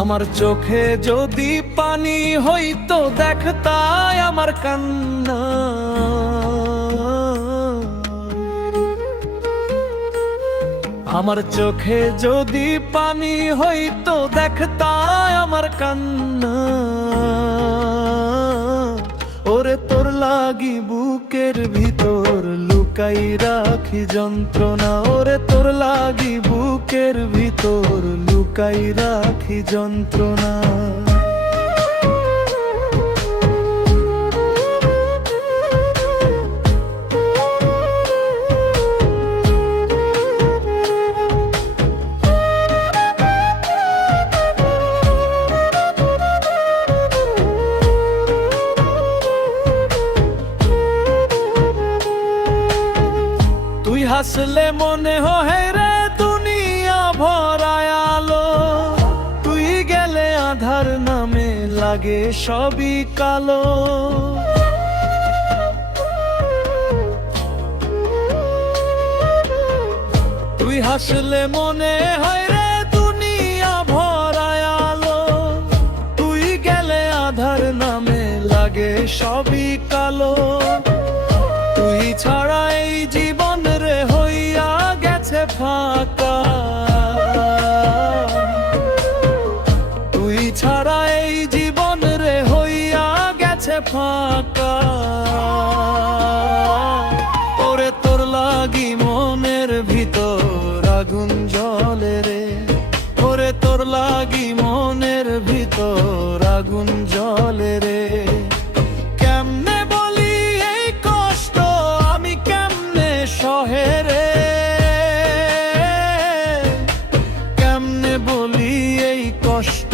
আমার চোখে যদি পানি হইতো দেখতাই আমার কান্না। আমার চোখে যদি পানি হইতো দেখতাই আমার কান্না। ওরে তোর লাগি বুকের ভিতর লুকাই রাখি যন্ত্রণা। ওরে তোর লাগি বুকের ভিতর লুকাই রাখি যন্ত্রণা। তুই হাসলে মনে হয় রে দুনিয়া ভরায় আলো। তুই গেলে আধার নামে লাগে সবই কালো। তুই হাসলে মনে হয় রে দুনিয়া ভরায় আলো। তুই গেলে আধার নামে লাগে সবই কালো। তুই ছাড়া এই জীবন রে হইয়া গেছে ফাঁকা। তুই ছাড়া এই জীবন রে হইয়া গেছে ফাঁকা। ওরে তোর লাগি মনের ভিতর আগুন জ্বলে রে। ওরে তোর লাগি মনের ভিতর আগুন জ্বলে রে। কেমনে বলি এই কষ্ট আমি কেমনে সহে রে। কেমনে বলি এই কষ্ট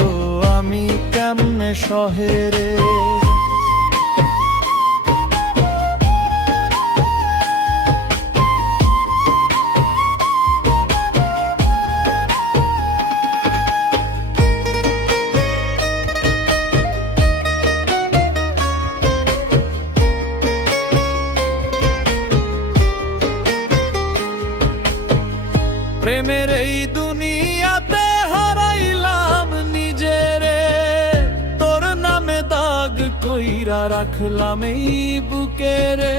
আমি কেমনে সহে রে। প্রেমের এই দুনিয়াতে হারাইলাম নিজেরে। তোর নামে দাগ কইরা রাখলাম এই বুকে রে।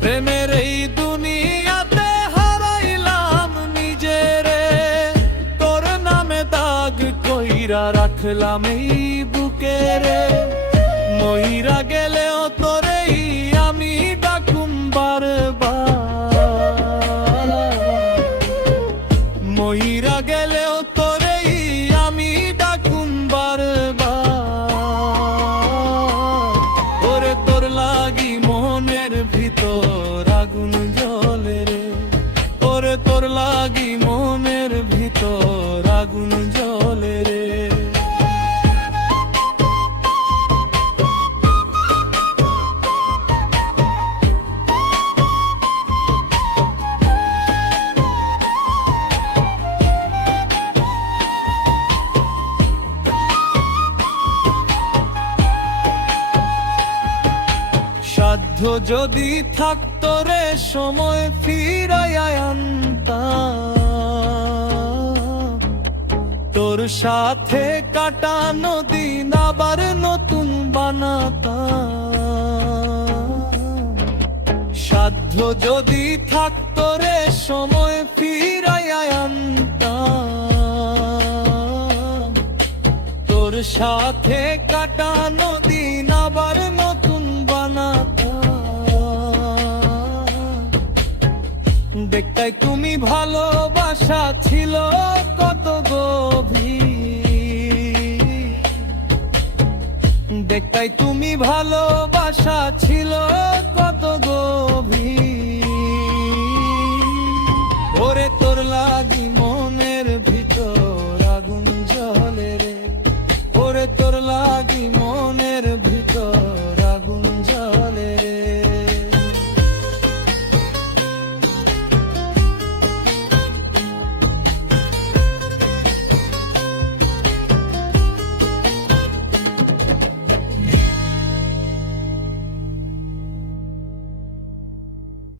প্রেমের এই দুনিয়াতে হারাইলাম নিজেরে। তোর নামে দাগ কইরা রাখলাম এই বুকে রে। মইরা গেলেও তোরেই আমি ডাকুম বারবার। মইরা গেলেও তোরেই আমি ডাকুম বারবার। ওরে তোর লাগি মনের ভিতর আগুন জ্বলে রে। ওরে তোর লাগি মনের ভিতর আগুন জ্বলে রে। সাধ্য যদি থাকতো রে সময় ফিরাইয়া আনতাম। তোর সাথে কাটানো দিন আবার নতুন বানাতাম। সাধ্য যদি থাকতো রে সময় ফিরাইয়া আনতাম। তোর সাথে কাটানো দিন আবার নতুন দেখতাই তুমি ভালোবাসা ছিল কত গভীর। দেখতাই তুমি ভালোবাসা ছিল কত গভীর। ওরে তোর লাগি